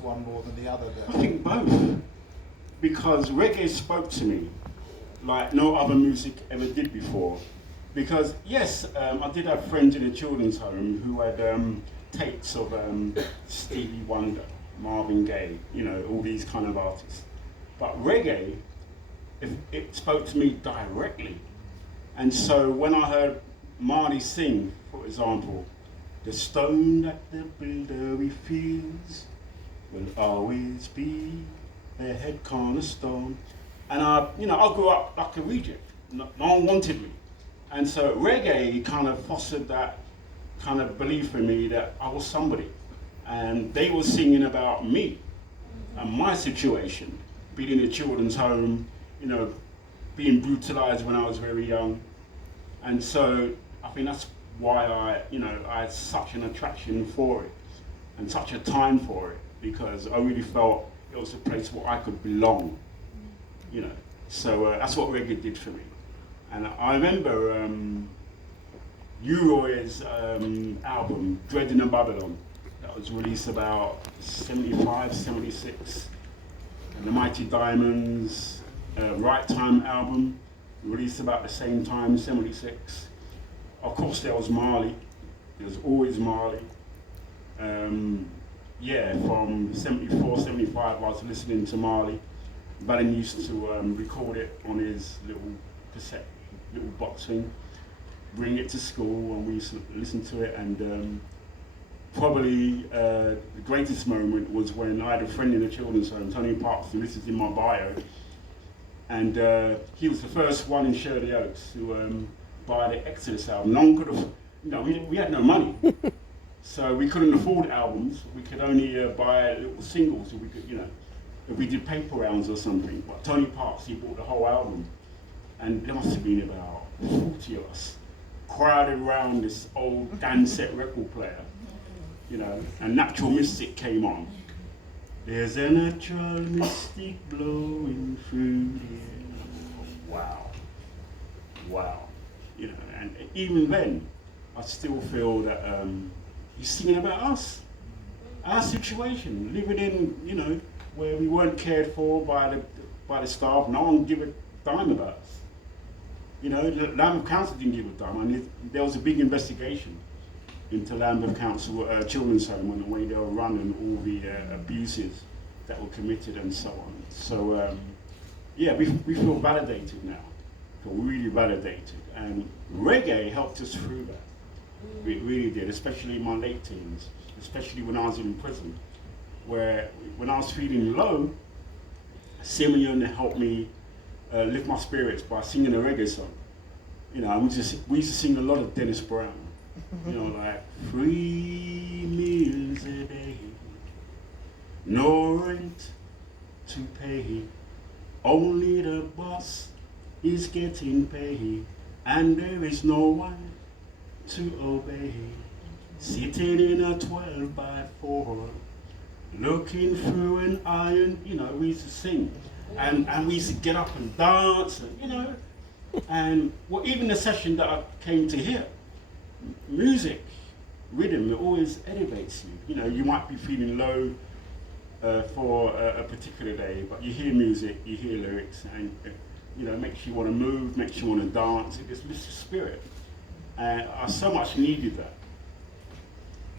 one more than the other I then? think both, because reggae spoke to me like no other music ever did before. Because yes, I did have friends in a children's home who had tapes of Stevie Wonder, Marvin Gaye, you know, all these kind of artists. But reggae, it spoke to me directly. And so when I heard Marley sing, for example, the stone that the builder reveals will always be their head cornerstone. And I grew up like a reject. No one wanted me. And so reggae kind of fostered that kind of belief in me that I was somebody. And they were singing about me and my situation, being in a children's home, you know, being brutalized when I was very young. And so I think that's why I had such an attraction for it and such a time for it, because I really felt it was a place where I could belong, you know. So that's what reggae did for me. And I remember Uroy's album, Dread in the Babylon, that was released about 75, 76. And the Mighty Diamonds, Right Time album, released about the same time, 76. Of course there was Marley, there was always Marley. From 74, 75 I was listening to Marley. Valin used to record it on his little cassette, little box thing, bring it to school, and we used to listen to it. And probably the greatest moment was when I had a friend in the children's home, Tony Parks, who this is in my bio, and he was the first one in Shirley Oaks to buy the Exodus album. No one could have, we had no money, so we couldn't afford albums. We could only buy little singles, so we could, if we did paper rounds or something. But Tony Parks, he bought the whole album, and there must have been about 40 of us crowded around this old Dan set record player, and Natural Mystic came on. There's a natural mystic blowing through the air. Wow. And even then, I still feel that he's singing about us, our situation, living in, where we weren't cared for by the staff. No one gave a dime about us. Lambeth Council didn't give a dime. I mean, there was a big investigation into Lambeth Council Children's Home and the way they were run and all the abuses that were committed and so on. So we feel validated now. Feel really validated. And reggae helped us through that. It really did, especially in my late teens, especially when I was in prison, where when I was feeling low, Simeon helped me lift my spirits by singing a reggae song. And we used to sing a lot of Dennis Brown. Like 3 meals a day, no rent to pay, only the boss is getting paid, and there is no one to obey. Sitting in a 12x4, looking through an iron, we used to sing. And we used to get up and dance, and even the session that I came to hear, music, rhythm, it always elevates you. You might be feeling low for a particular day, but you hear music, you hear lyrics, and it makes you want to move, makes you want to dance. It just lifts your spirit. I so much needed that.